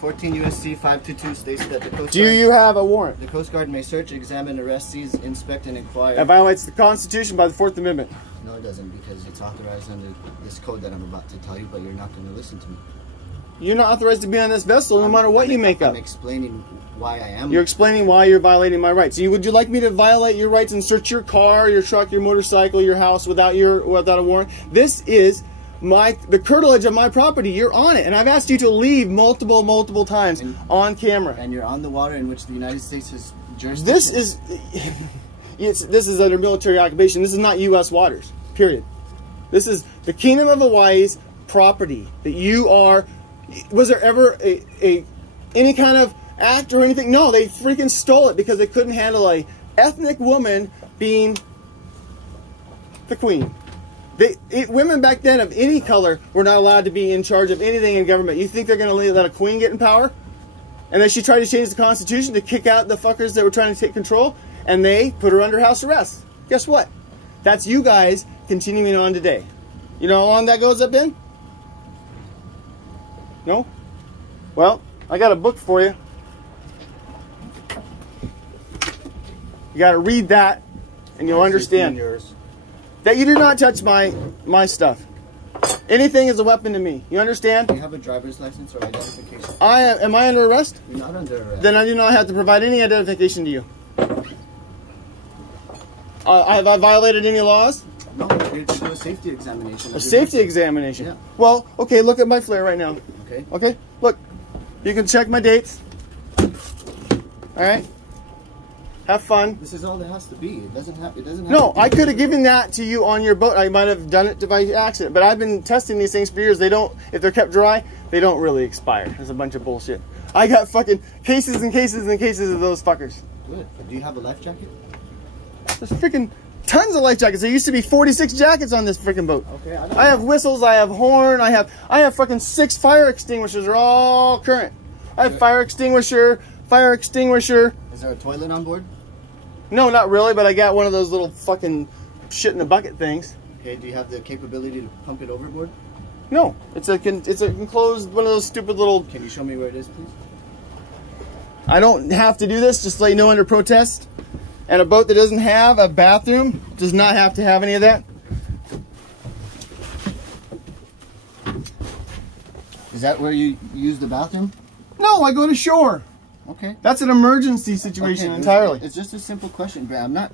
14 U.S.C. 522 states that the Coast Guard... Do you have a warrant? The Coast Guard may search, examine, arrest, seize, inspect, and inquire... That violates the Constitution by the 4th Amendment. No, it doesn't, because it's authorized under this code that I'm about to tell you, but you're not going to listen to me. You're not authorized to be on this vessel no matter what you make up. I'm explaining why I am. You're explaining why you're violating my rights. Would you like me to violate your rights and search your car, your truck, your motorcycle, your house without a warrant? This is the curtilage of my property. You're on it, and I've asked you to leave multiple times on camera. And you're on the water in which the United States has jurisdiction. This is under military occupation. This is not U.S. waters. Period. This is the Kingdom of Hawaii's property that you are. Was there ever any kind of act or anything? No, they freaking stole it because they couldn't handle a ethnic woman being the queen. Women back then of any color were not allowed to be in charge of anything in government. You think they're going to let a queen get in power? And then she tried to change the Constitution to kick out the fuckers that were trying to take control, and they put her under house arrest. Guess what? That's you guys continuing on today. You know how long that goes up in? No? Well, I got a book for you. You got to read that, and you'll understand that you do not touch my stuff. Anything is a weapon to me. You understand? Do you have a driver's license or identification? Am I under arrest? You're not under arrest. Then I do not have to provide any identification to you. Have I violated any laws? No, you're to do a safety examination. A safety examination? Yeah. Well, okay, look at my flare right now. Okay. Okay, look. You can check my dates. Alright? Have fun. This is all it has to be. It doesn't have No, I could have given that to you on your boat. I might have done it by accident. But I've been testing these things for years. They don't, if they're kept dry, they don't really expire. There's a bunch of bullshit. I got fucking cases and cases and cases of those fuckers. Good. Do you have a life jacket? There's freaking tons of life jackets. There used to be 46 jackets on this freaking boat. Okay, I have whistles, I have horn, I have fucking 6 fire extinguishers. They're all current. I have fire extinguisher. Is there a toilet on board? No, not really, but I got one of those little fucking shit in a bucket things. Okay, do you have the capability to pump it overboard? No, it's a enclosed, one of those stupid little... Can you show me where it is, please? I don't have to do this, just to let you know under protest. And a boat that doesn't have a bathroom does not have to have any of that. Is that where you use the bathroom? No, I go to shore. Okay. That's an emergency situation entirely. It's just a simple question, Brad. I'm not...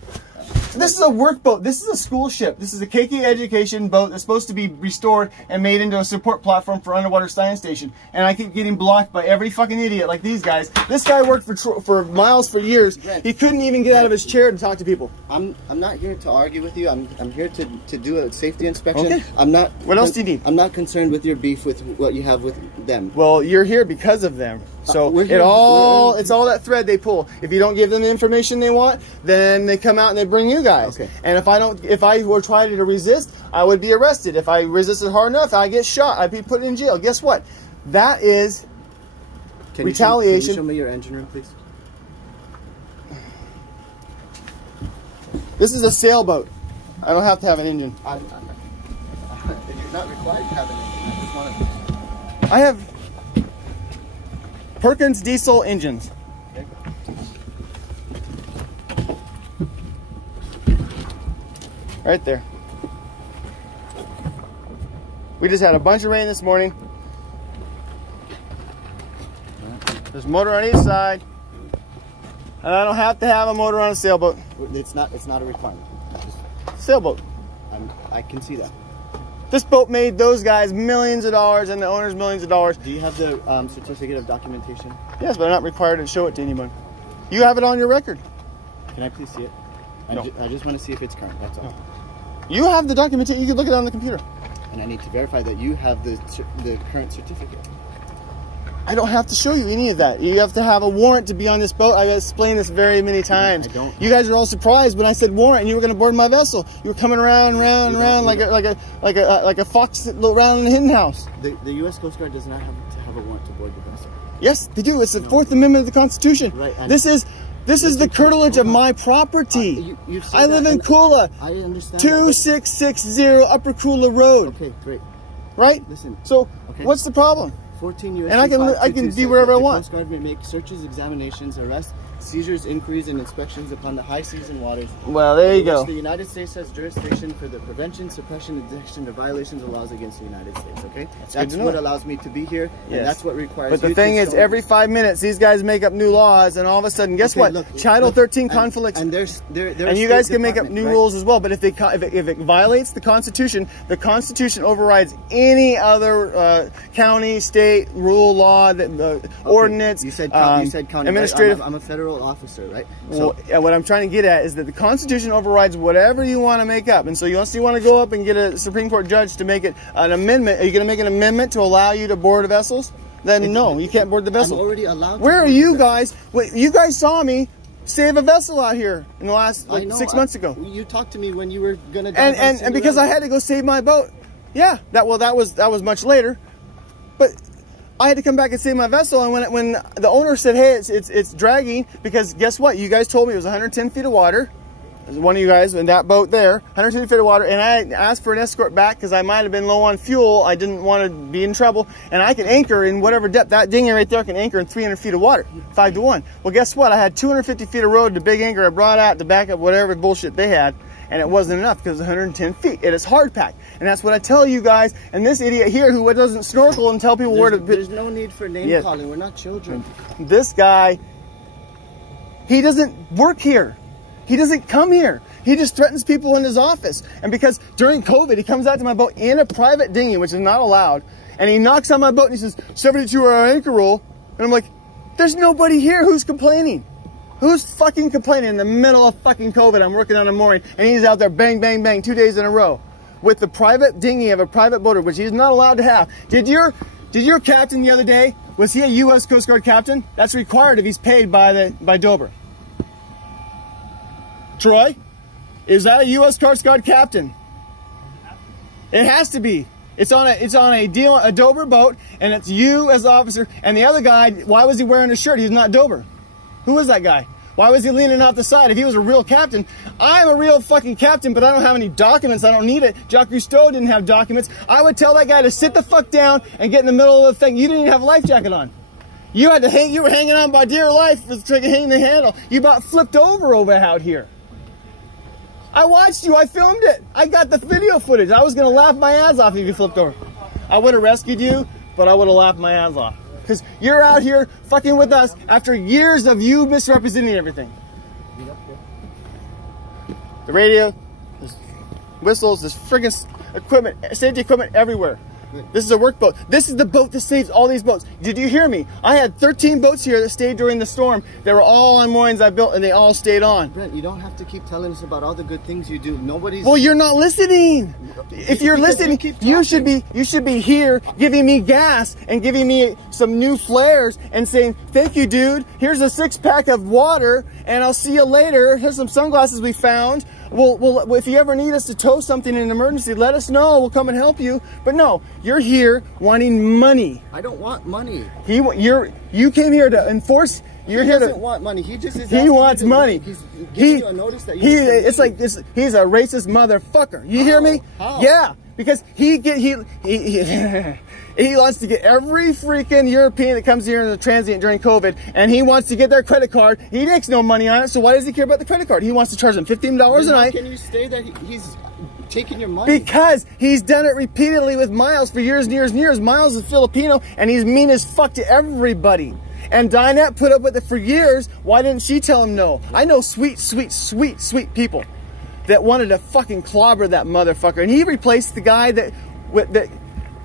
This is a work boat. This is a school ship. This is a KK Education boat that's supposed to be restored and made into a support platform for underwater science station. And I keep getting blocked by every fucking idiot like these guys. This guy worked for miles for years. He couldn't even get out of his chair to talk to people. I'm not here to argue with you. I'm here to do a safety inspection. Okay. I'm not... What else do you need? I'm not concerned with your beef with what you have with them. Well, you're here because of them. So it's all that thread they pull. If you don't give them the information they want, then they come out and they bring you guys. Okay. And if I were trying to resist, I would be arrested. If I resisted hard enough, I get shot. I'd be put in jail. Guess what? That is retaliation. Can you show me your engine room, please? This is a sailboat. I don't have to have an engine. If you're not required to have an engine, I just want to... I have Perkins diesel engines. Okay. Right there. We just had a bunch of rain this morning. There's a motor on each side. And I don't have to have a motor on a sailboat. It's not a requirement. Sailboat. I can see that. This boat made those guys millions of dollars and the owners millions of dollars. Do you have the certificate of documentation? Yes, but I'm not required to show it to anyone. You have it on your record. Can I please see it? No. I just want to see if it's current, that's all. No. You have the documentation. You can look it on the computer. And I need to verify that you have the current certificate. I don't have to show you any of that. You have to have a warrant to be on this boat. I've explained this very many times. I don't. You guys are all surprised when I said warrant and you were going to board my vessel. You were coming around like a fox around in the hidden house. The U.S. Coast Guard does not have to have a warrant to board the vessel. Yes, they do. It's the 4th Amendment of the Constitution. Right. This is the curtilage of my property. I live in Kula. I understand. 2660 Upper Kula Road. Okay, great. Right? Listen. So, what's the problem? 14 U.S. And I can be wherever I want. The Coast Guard may make searches, examinations, arrests, seizures, inquiries, and inspections upon the high seas and waters. Well, there you go. The United States has jurisdiction for the prevention, suppression, and detection of violations of laws against the United States. Okay, that's what allows me to be here, and that's what requires. But the thing is, every 5 minutes, these guys make up new laws, and all of a sudden, guess what? Look, Title 13 conflicts, and and you guys can make up new rules as well. But if it violates the Constitution overrides any other county, state rule, law, ordinance. You said county, administrative. Right? I'm a federal officer, right? So what I'm trying to get at is that the Constitution overrides whatever you want to make up. And so you want to go up and get a Supreme Court judge to make it an amendment. Are you going to make an amendment to allow you to board vessels? Then no, you can't board the vessel. I'm already allowed. Where are you guys? Wait, you guys saw me save a vessel out here in the last 6 months ago. You talked to me when you were gonna. And because I had to go save my boat. Yeah, that was much later, but I had to come back and save my vessel. And when the owner said, "Hey, it's dragging," because guess what? You guys told me it was 110 feet of water. One of you guys in that boat there, 110 feet of water, and I asked for an escort back because I might have been low on fuel. I didn't want to be in trouble, and I can anchor in whatever depth. That dinghy right there can anchor in 300 feet of water, 5 to 1. Well, guess what? I had 250 feet of road to big anchor I brought out to back up whatever bullshit they had, and it wasn't enough because it's 110 feet. It is hard packed, and that's what I tell you guys. And this idiot here who doesn't snorkel and tell people where to. There's no need for name calling. We're not children. This guy, he doesn't work here. He doesn't come here. He just threatens people in his office. And because during COVID, he comes out to my boat in a private dinghy, which is not allowed, and he knocks on my boat and he says, 72-hour anchor roll. And I'm like, there's nobody here. Who's complaining? Who's fucking complaining in the middle of fucking COVID? I'm working on a mooring, and he's out there bang, bang, bang 2 days in a row with the private dinghy of a private boater, which he's not allowed to have. Did your captain the other day, was he a U.S. Coast Guard captain? That's required if he's paid by Dover. Troy, is that a U.S. Coast Guard captain? It has to be. It's on a Dover boat, and it's you as the officer. And the other guy, why was he wearing a shirt? He's not Dover. Who was that guy? Why was he leaning out the side? If he was a real captain, I'm a real fucking captain, but I don't have any documents. I don't need it. Jacques Cousteau didn't have documents. I would tell that guy to sit the fuck down and get in the middle of the thing. You didn't even have a life jacket on. You had to hang. You were hanging on by dear life, hanging the handle. You about flipped over out here. I watched you. I filmed it. I got the video footage. I was going to laugh my ass off if you flipped over. I would have rescued you, but I would have laughed my ass off. Because you're out here fucking with us after years of you misrepresenting everything. The radio, there's whistles, there's friggin' equipment, safety equipment everywhere. This is a work boat. This is the boat that saves all these boats. Did you hear me? I had 13 boats here that stayed during the storm. They were all on moorings I built, and they all stayed on. Brent, you don't have to keep telling us about all the good things you do. Nobody's... Well, you're not listening. If you're listening, you should be here giving me gas and giving me some new flares and saying, thank you, dude. Here's a 6-pack of water, and I'll see you later. Here's some sunglasses we found. Well, if you ever need us to tow something in an emergency, let us know. We'll come and help you. But no, you're here wanting money. I don't want money. You came here to enforce. He doesn't want money. He just is. He wants money. He's giving you a notice that it's like this. He's a racist motherfucker. You hear me? How? Yeah, because he wants to get every freaking European that comes here in the transient during COVID, and he wants to get their credit card. He makes no money on it, so why does he care about the credit card? He wants to charge them $15 a night. How can you say that he's taking your money? Because he's done it repeatedly with Miles for years and years and years. Miles is Filipino, and he's mean as fuck to everybody. And Dinette put up with it for years. Why didn't she tell him no? I know sweet, sweet, sweet, sweet people that wanted to fucking clobber that motherfucker. And he replaced the guy that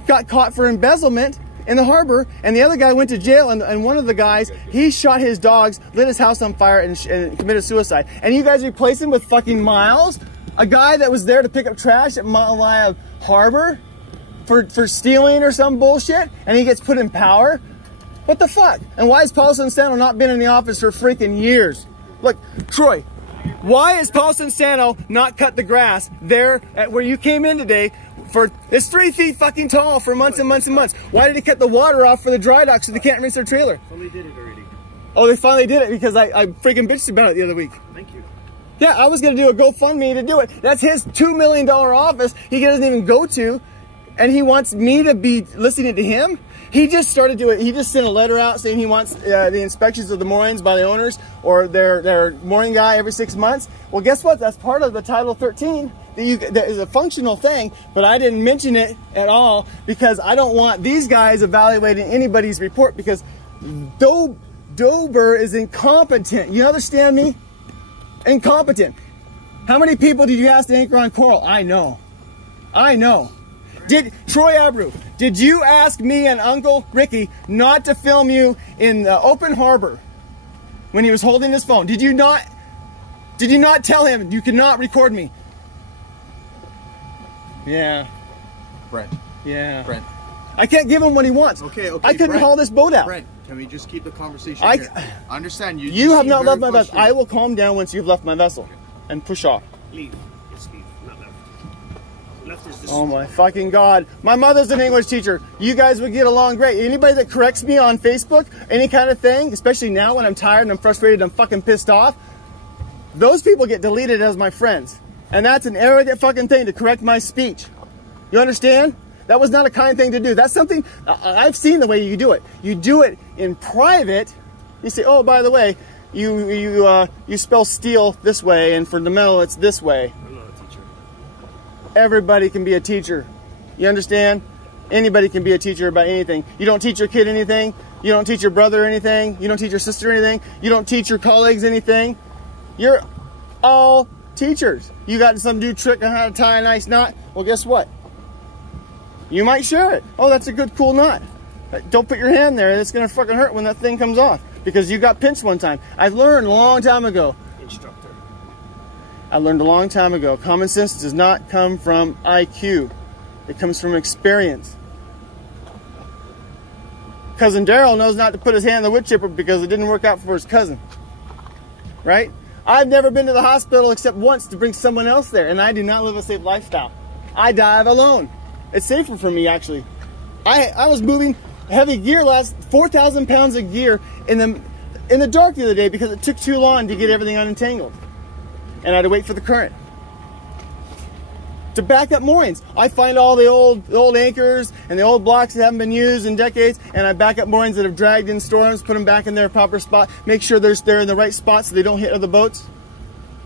got caught for embezzlement in the harbor, and the other guy went to jail, and one of the guys, he shot his dogs, lit his house on fire, and committed suicide. And you guys replace him with fucking Miles, a guy that was there to pick up trash at Maalaea Harbor for stealing or some bullshit, and he gets put in power? What the fuck? And why has Paul Santano not been in the office for freaking years? Look, Troy, why has Paul Santano not cut the grass there at where you came in today? It's 3 feet fucking tall for months and months and months. Why did he cut the water off for the dry dock so they can't rinse their trailer? Well, they did it already. Oh, they finally did it because I freaking bitched about it the other week. Thank you. Yeah, I was going to do a GoFundMe to do it. That's his $2 million office he doesn't even go to, and he wants me to be listening to him? He just started doing. He just sent a letter out saying he wants the inspections of the moorings by the owners or their mooring guy every 6 months. Well, guess what? That's part of the Title 13. That is a functional thing, but I didn't mention it at all because I don't want these guys evaluating anybody's report because Dober is incompetent. You understand me? Incompetent. How many people did you ask to anchor on coral? I know. Did Troy Abreu, did you ask me and Uncle Ricky not to film you in the open harbor when he was holding his phone? Did you not tell him you could not record me? Yeah. Brent. Yeah. Brent. I can't give him what he wants. Okay. I couldn't haul this boat out. Brent, can we just keep the conversation here? I understand you. You have not left my vessel. I will calm down once you've left my vessel and push off. Leave. Just leave. Not left. Left is this. Oh my fucking God. My mother's an English teacher. You guys would get along great. Anybody that corrects me on Facebook, any kind of thing, especially now when I'm tired and I'm frustrated and I'm fucking pissed off, those people get deleted as my friends. And that's an arrogant fucking thing to correct my speech. You understand? That was not a kind thing to do. That's something, I've seen the way you do it. You do it in private. You say, oh, by the way, you spell steel this way, and for the metal, it's this way. I'm not a teacher. Everybody can be a teacher. You understand? Anybody can be a teacher about anything. You don't teach your kid anything. You don't teach your brother anything. You don't teach your sister anything. You don't teach your colleagues anything. You're all teachers. You got some new trick on how to tie a nice knot. Well, guess what? You might share it. Oh, that's a good, cool knot. Don't put your hand there. It's going to fucking hurt when that thing comes off because you got pinched one time. I learned a long time ago. Instructor. I learned a long time ago. Common sense does not come from IQ. It comes from experience. Cousin Daryl knows not to put his hand in the wood chipper because it didn't work out for his cousin. Right? I've never been to the hospital except once to bring someone else there, and I do not live a safe lifestyle. I dive alone. It's safer for me, actually. I was moving heavy gear, 4,000 pounds of gear in the dark the other day because it took too long to get everything unentangled. And I had to wait for the current. To back up moorings, I find all the old anchors and the old blocks that haven't been used in decades, and I back up moorings that have dragged in storms, put them back in their proper spot, make sure they're in the right spot so they don't hit other boats.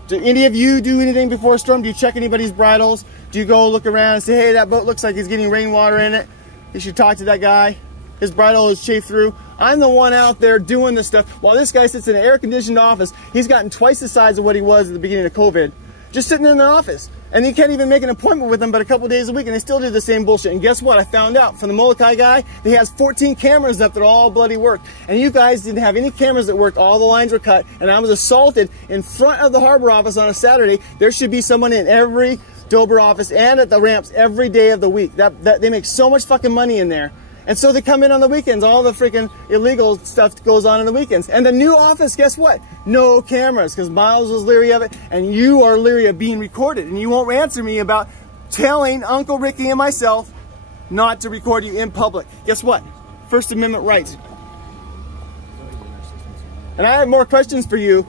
Do any of you do anything before a storm? Do you check anybody's bridles? Do you go look around and say, hey, that boat looks like it's getting rainwater in it? You should talk to that guy. His bridle is chafed through. I'm the one out there doing this stuff while this guy sits in an air-conditioned office. He's gotten twice the size of what he was at the beginning of COVID, just sitting in the office. And you can't even make an appointment with them but a couple days a week, and they still do the same bullshit. And guess what? I found out from the Molokai guy that he has 14 cameras up that all bloody work. And you guys didn't have any cameras that worked. All the lines were cut. And I was assaulted in front of the harbor office on a Saturday. There should be someone in every Dober office and at the ramps every day of the week. They make so much fucking money in there. And so they come in on the weekends. All the freaking illegal stuff goes on in the weekends. And the new office, guess what? No cameras, because Miles was leery of it, and you are leery of being recorded. And you won't answer me about telling Uncle Ricky and myself not to record you in public. Guess what? First Amendment rights. And I have more questions for you,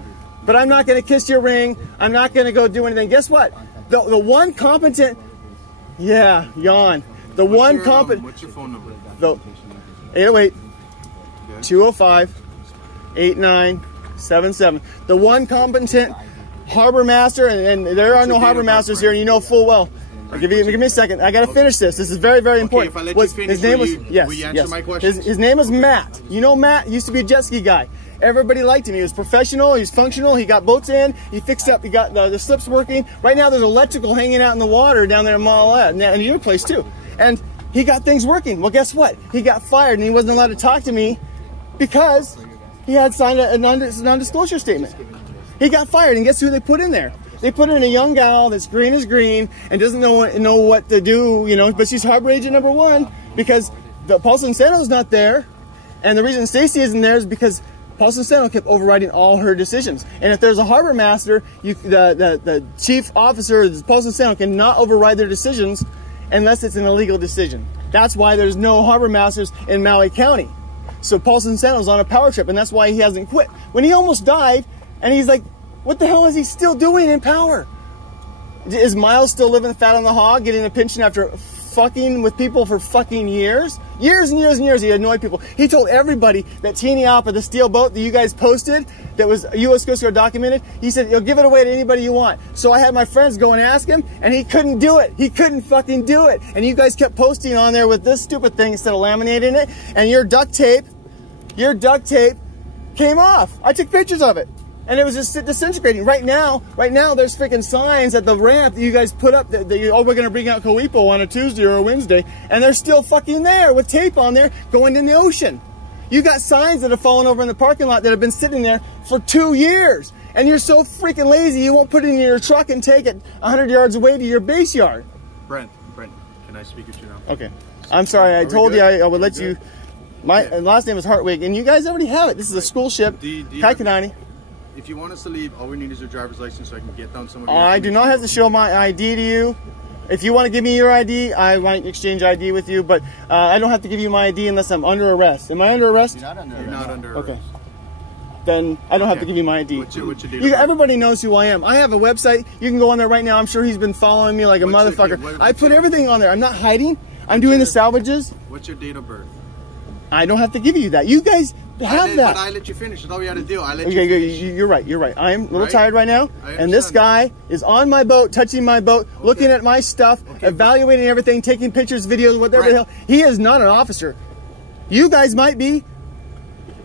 but I'm not going to kiss your ring. I'm not going to go do anything. Guess what? The one competent... Yeah, yawn. The one competent... What's your phone number? 808-205-8977. The one competent harbor master, and there are no harbor masters here, and you know full well. Give me a second. I got to finish this. This is very, very important. If I let you finish, his name will you answer my questions? His name was Matt. You know Matt? He used to be a jet ski guy. Everybody liked him. He was professional. He was functional. He got boats in. He fixed up. He got the slips working. Right now, there's electrical hanging out in the water down there in Mallette, and your place too. And he got things working. Well, guess what? He got fired, and he wasn't allowed to talk to me because he had signed a non-disclosure statement. He got fired, and guess who they put in there? They put in a young gal that's green as green and doesn't know what to do, you know, but she's harbor agent number 1 because Paul Sonsano's not there. And the reason Stacy isn't there is because Paul Sonsano kept overriding all her decisions. And if there's a harbor master, the chief officer, Paul Sonsano, cannot override their decisions unless it's an illegal decision. That's why there's no harbor masters in Maui County. So Paul Sonsano's on a power trip, and that's why he hasn't quit. When he almost died, and he's like, what the hell is he still doing in power? Is Miles still living fat on the hog, getting a pension after fucking with people for fucking years. Years and years and years he annoyed people. He told everybody that Teeny Oppa, the steel boat that you guys posted, that was U.S. Coast Guard documented, he said, you'll give it away to anybody you want. So I had my friends go and ask him, and he couldn't do it. He couldn't fucking do it. And you guys kept posting on there with this stupid thing instead of laminating it, and your duct tape came off. I took pictures of it. And it was just disintegrating. Right now, there's freaking signs at the ramp that you guys put up that oh, we're going to bring out Coipo on a Tuesday or a Wednesday. And they're still fucking there with tape on there going in the ocean. You got signs that have fallen over in the parking lot that have been sitting there for 2 years. And you're so freaking lazy, you won't put it in your truck and take it 100 yards away to your base yard. Brent, can I speak with you now? Okay. I'm sorry, I told you I would let you. My last name is Hartwig, and you guys already have it. This is a school ship, Kaikanani. If you want us to leave, all we need is your driver's license so I can get down some of your I do not have to show my ID to you. If you want to give me your ID, I might exchange ID with you, but I don't have to give you my ID unless I'm under arrest. Am I under arrest? You're not under arrest. Okay. Then I don't have to give you my ID. What's your date? Everybody knows who I am. I have a website. You can go on there right now. I'm sure he's been following me like a motherfucker. I put everything on there. I'm not hiding. I'm doing the salvages. What's your date of birth? I don't have to give you that. You guys have that. But I let you finish. That's all we had to do. I let you finish. You're right. I'm a little tired right now. And this guy is on my boat, touching my boat, looking at my stuff, evaluating everything, taking pictures, videos, whatever the hell. He is not an officer. You guys might be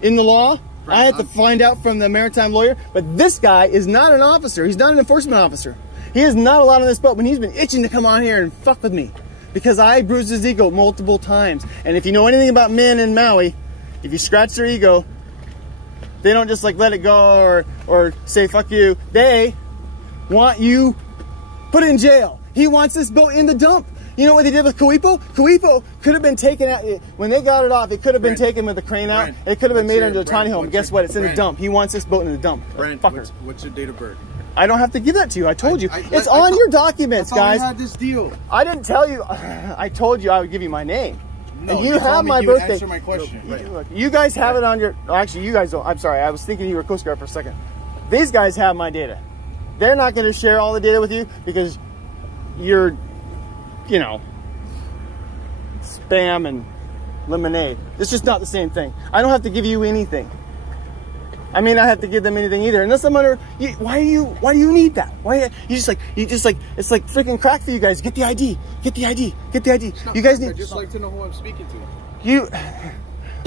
in the law. I have to find out from the maritime lawyer. But this guy is not an officer. He's not an enforcement officer. He is not allowed on this boat, but he's been itching to come on here and fuck with me. Because I bruised his ego multiple times. And if you know anything about men in Maui, if you scratch their ego, they don't just like let it go or say fuck you. They want you put in jail. He wants this boat in the dump. You know what they did with Coipo? Coipo could have been taken out. When they got it off, it could have been taken with the crane out. It could have been made into a tiny home. Guess what? It's in the dump. He wants this boat in the dump. Fucker. What's your date of birth? I don't have to give that to you. I told you. It's on your documents, guys. I had this deal. I didn't tell you. I told you I would give you my name. No, and you have my birthday. Answer my question. Look, you guys have it on your. Actually, you guys don't. I'm sorry. I was thinking you were Coast Guard for a second. These guys have my data. They're not going to share all the data with you because you're, you know, spam and lemonade. It's just not the same thing. I don't have to give you anything. I may not have to give them anything either, unless I'm under. Why do you need that? Why you just like it's like freaking crack for you guys. Get the ID. Get the ID. Get the ID. You guys need. I just like to know who I'm speaking to.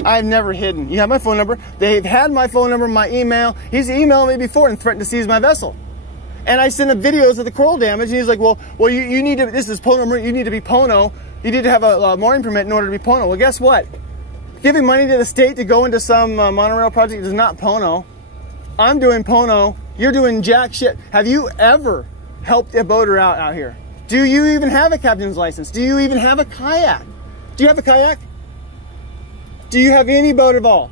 I've never hidden. You have my phone number. They've had my phone number, my email. He's emailed me before and threatened to seize my vessel. And I sent him videos of the coral damage, and he's like, well, you need to. This is Pono. You need to be Pono. You need to have a mooring permit in order to be Pono. Well, guess what? Giving money to the state to go into some monorail project is not Pono. I'm doing Pono. You're doing jack shit. Have you ever helped a boater out here? Do you even have a captain's license? Do you even have a kayak? Do you have a kayak? Do you have any boat at all?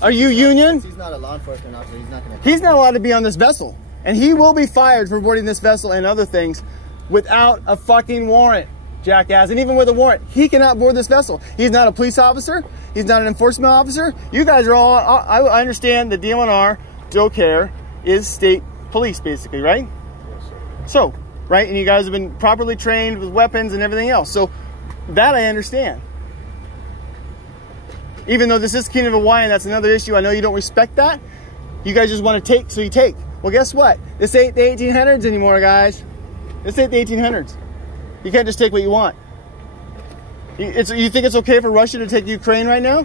Are you union? He's not a law enforcement officer. He's not allowed to be on this vessel. And he will be fired for boarding this vessel and other things without a fucking warrant. Jackass. And even with a warrant, he cannot board this vessel. He's not a police officer. He's not an enforcement officer. You guys are all, I understand the DLNR, DOCARE, is state police basically, right? Yes, sir. So, right? And you guys have been properly trained with weapons and everything else. So, that I understand. Even though this is Kingdom of Hawaii and that's another issue, I know you don't respect that. You guys just want to take, so you take. Well, guess what? This ain't the 1800s anymore, guys. This ain't the 1800s. You can't just take what you want. You think it's okay for Russia to take Ukraine right now?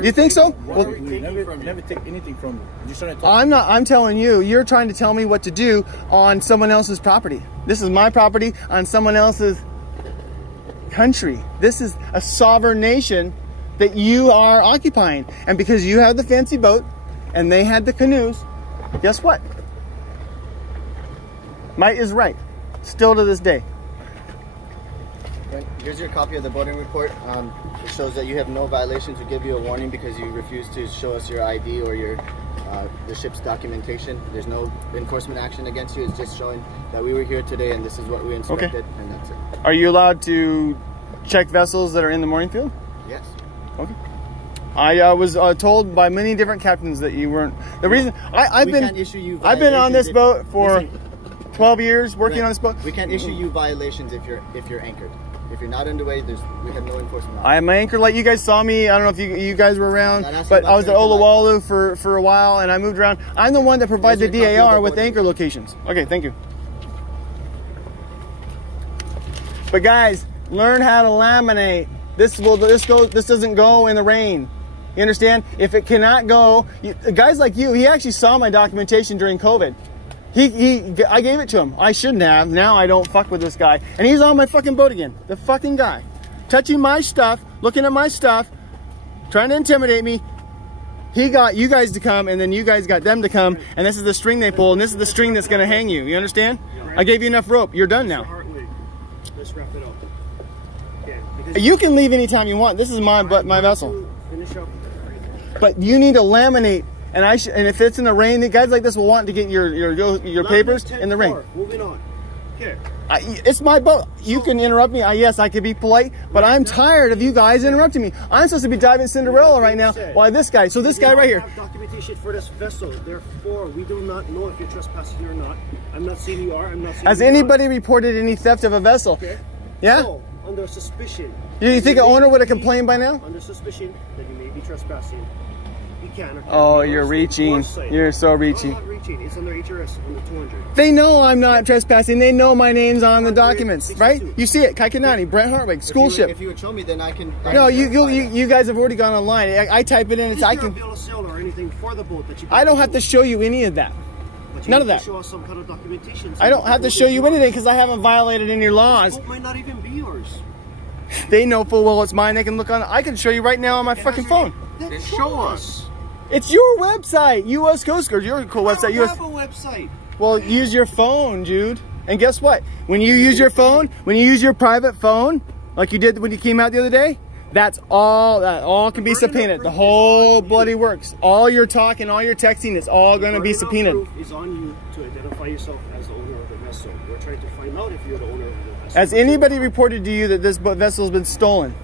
You think so? Well, never take anything from them. You're trying to talk I'm not. I'm telling you. You're trying to tell me what to do on someone else's property. This is my property on someone else's country. This is a sovereign nation that you are occupying. And because you have the fancy boat and they had the canoes, guess what? Might is right. Still to this day. Here's your copy of the boating report. It shows that you have no violations. We give you a warning because you refuse to show us your ID or your the ship's documentation. There's no enforcement action against you. It's just showing that we were here today and this is what we inspected, and that's it. Are you allowed to check vessels that are in the mooring field? Yes. Okay. I was told by many different captains that you weren't. The reason I've been on this boat for 12 years working on this boat. We can't issue you violations if you're anchored. If you're not underway, we have no enforcement. I am my anchor light. You guys saw me. I don't know if you guys were around, Not asking but about I was the at anchor light. Olawalu for a while, and I moved around. I'm the one that provides the Here's your copy of DAR the with warning. anchor locations. Okay, thank you. But guys, learn how to laminate. This doesn't go in the rain. You understand? If it cannot go, guys like you, he actually saw my documentation during COVID. I gave it to him. I shouldn't have. Now I don't fuck with this guy. And he's on my fucking boat again. The fucking guy. Touching my stuff, looking at my stuff, trying to intimidate me. He got you guys to come, and then you guys got them to come, and this is the string they pull, and this is the string that's gonna hang you. You understand? I gave you enough rope. You're done now. Let's wrap it up. Yeah, because You can leave anytime you want. This is my vessel. finish up. But you need to laminate, and if it's in the rain, the guys like this will want to get your papers in the rain. Moving on. Okay. It's my boat. You can interrupt me. Yes, I could be polite, but I'm tired of you guys interrupting me. I'm supposed to be diving Cinderella right now. Why this guy? So this guy right here. We have documentation for this vessel. Therefore, we do not know if you're trespassing or not. I'm not saying you are. I'm not saying Has you are. anybody reported any theft of a vessel? Okay. Yeah? So, under suspicion. You think an owner would have complained by now? Under suspicion that you may be trespassing. You can or can't. Oh, you're reaching. You're so No, reaching. I'm not reaching. It's under HRS, under 200. They know I'm not trespassing. They know my name's on the documents, right? You see it. Kaikanani, Brent Hartwig, school ship. If you would show me, then I can. No, you guys have already gone online. I type it in. Is I there a can. bill of sale or anything for the boat that you? I don't have to show you any of that. But you none need of that. To show us some kind of documentation. I don't have to show you anything because I haven't violated any laws. The boat might not even be yours. They know full well it's mine. They can look on. I can show you right now on my fucking phone. Then show us. It's your website, U.S. Coast Guard. Your cool website. I don't have a website. Well, use your phone, Jude. And guess what? When you use your phone, when you use your private phone, like you did when you came out the other day, that all can be subpoenaed. The whole bloody works. All your talking, all your texting, it's all going to be subpoenaed. Proof is on you to identify yourself as the owner of the vessel. We're trying to find out if you're the owner of the vessel. Has anybody reported to you that this vessel's been stolen?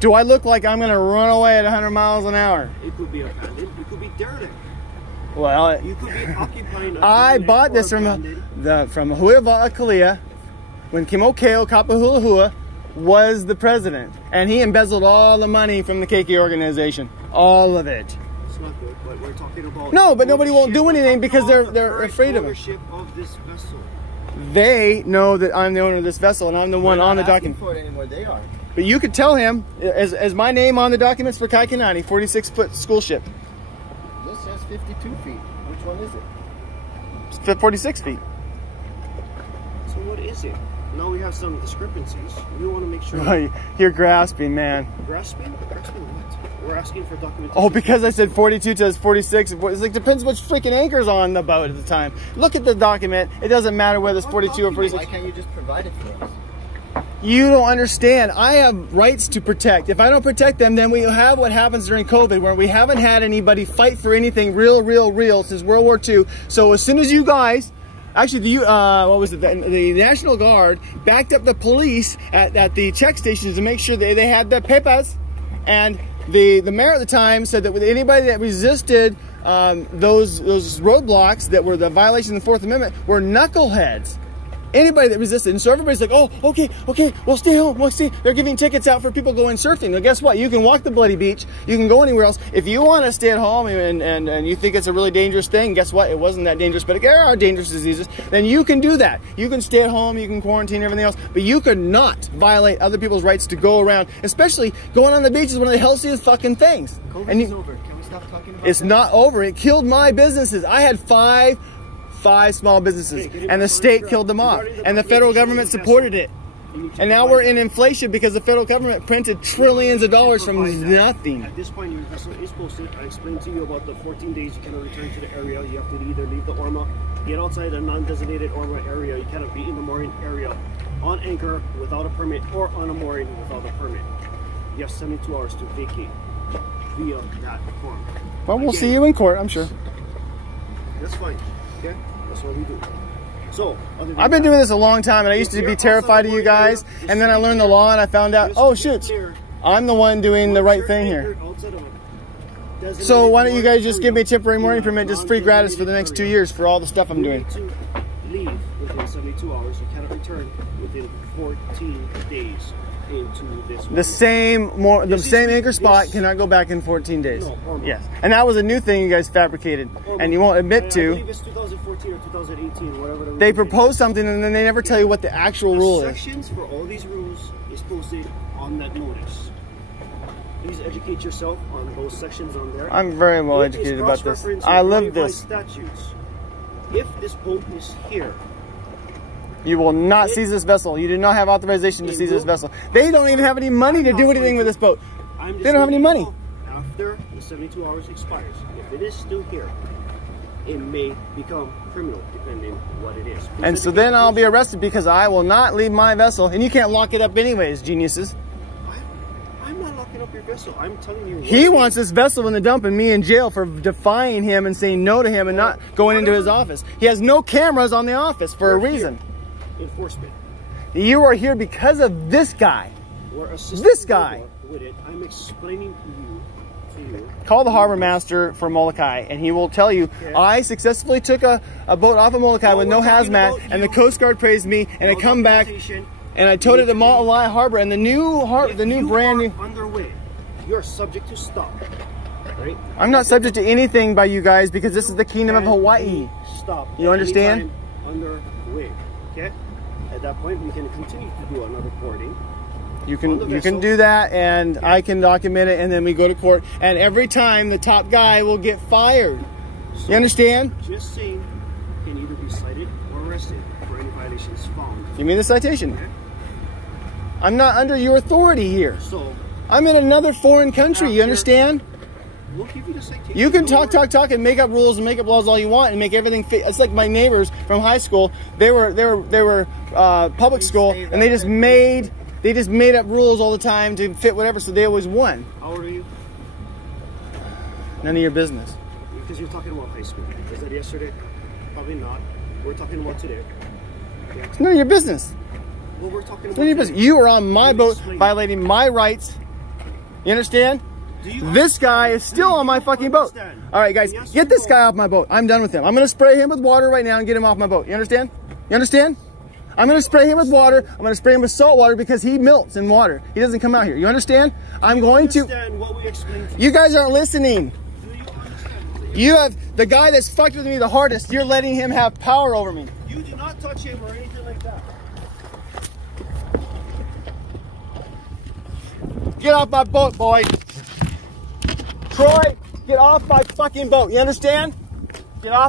Do I look like I'm going to run away at 100 miles an hour? It could be abandoned. It could be derelict. Well, You could be occupying. I bought this from Huiva Akalia when Kimokeo Kapahulahua was the president, and he embezzled all the money from the KK organization, all of it. It's not good, but we're talking about. No, but nobody won't do anything because they're current afraid of it. ownership of this vessel. They know that I'm the owner of this vessel, and I'm the one on the document. For it anymore, they are. But you could tell him, as my name on the documents for Kaikanani, 46-foot school ship. This says 52 feet. Which one is it? It's 46 feet. So what is it? Now we have some discrepancies. We want to make sure. You're grasping, man. Grasping? Grasping what? We're asking for documentation. Oh, because I said 42 to 46. It's like, depends which freaking anchor's on the boat at the time. Look at the document. It doesn't matter whether it's 42 or 46. Why can't you just provide it for us? You don't understand. I have rights to protect. If I don't protect them, then we have what happens during COVID, where we haven't had anybody fight for anything real since World War II. So as soon as you guys, actually, what was it? The National Guard backed up the police at the check stations to make sure they had the pepas, and the mayor at the time said that with anybody that resisted those roadblocks that were the violation of the Fourth Amendment were knuckleheads. Anybody that resisted. And so everybody's like, oh, okay, we'll stay home. We'll stay. They're giving tickets out for people going surfing. Well, guess what? You can walk the bloody beach. You can go anywhere else. If you want to stay at home and you think it's a really dangerous thing, guess what? It wasn't that dangerous, but there are dangerous diseases. Then you can do that. You can stay at home. You can quarantine, everything else. But you could not violate other people's rights to go around, especially going on the beach is one of the healthiest fucking things. COVID is over. Can we stop talking about It's that? not over. It killed my businesses. I had five small businesses, and the state killed them off, and the federal government supported it. And now we're in inflation because the federal government printed trillions of dollars from nothing. At this point, your vessel is posted. I explained to you about the 14 days you cannot return to the area. You have to either leave the Orma, get outside a non-designated Orma area. You cannot be in the mooring area on anchor without a permit or on a mooring without a permit. You have 72 hours to vacate via that form. Well, we'll see you in court, I'm sure. That's fine. Okay? That's what we do. So, other than I've been that, doing this a long time, and I used to be terrified of you guys, and then I learned the law, and I found out, oh shoot, I'm the one doing the right thing here. So why don't you guys just give me a temporary mooring permit, just free gratis for the next 2 years for all the stuff I'm doing. You need to leave within 72 hours. You cannot return within 14 days. into this. The same anchor spot this- cannot go back in 14 days. No, Orma. Yes, and that was a new thing you guys fabricated, and you won't admit I to. believe it's 2014 or 2018, whatever. They propose something and then they never tell you what the actual rule is. Sections for all these rules is posted on that notice. Please educate yourself on those sections on there. I'm very well It is educated about this. cross-referenced I with love revised this. Statutes. If this boat is here, You will not seize this vessel. You do not have authorization to seize this vessel. They don't even have any money to do anything with this boat. I'm just They don't have any money. After the 72 hours expires, if it is still here, it may become criminal depending what it is. Please And so educate then I'll be yourself. arrested because I will not leave my vessel. And you can't lock it up anyways, geniuses. I'm not locking up your vessel. I'm telling you. He wants this vessel in the dump and me in jail for defying him and saying no to him and not going into his office. He has no cameras on the office for a We're here. reason. Enforcement. You are here because of this guy. We're assisting This guy. with it. I'm explaining to you. Call the harbor master for Molokai and he will tell you, Okay. I successfully took a boat off of Molokai with no we're talking hazmat about and the you. Coast Guard praised me and I No come back documentation. and I towed it to Maui Harbor and the new brand new. Underway, you're subject to stop. Right? I'm not subject to anything by you guys because this is the Kingdom of Can Hawaii. be stopped. You understand? anytime Underway. Okay. At that point, we can continue to do another boarding. You On the can vessel. do that and I can document it and then we go to court and every time the top guy will get fired. So, You understand? Just saying, can either be cited or arrested for any violations found. Give me the citation. Okay. I'm not under your authority here. So I'm in another foreign country. You After- understand? we'll give you the citation. You can Don't talk worry. and make up rules and make up laws all you want and make everything fit. It's like my neighbors from high school. They were public school and they just made up rules all the time to fit whatever. So they always won. How old are you? None of your business. Because you're talking about high school. Was that yesterday? Probably not. We're talking about today. Okay. It's none of your business. Well, we're talking It's about none of your today. business. You are on my Let me boat explain. violating my rights. You understand? Do you This guy is still on my fucking boat. understand? All right, guys, Yes get or this no? guy off my boat. I'm done with him. I'm going to spray him with water right now and get him off my boat. You understand? You understand? I'm going to spray him with water. I'm going to spray him with salt water because he melts in water. He doesn't come out here. You understand? I'm going to. Understand what we explained to you. You guys aren't listening. Do you understand? You have the guy that's fucked with me the hardest. You're letting him have power over me. You do not touch him or anything like that. Get off my boat, boy. Troy, get off my fucking boat. You understand? Get off.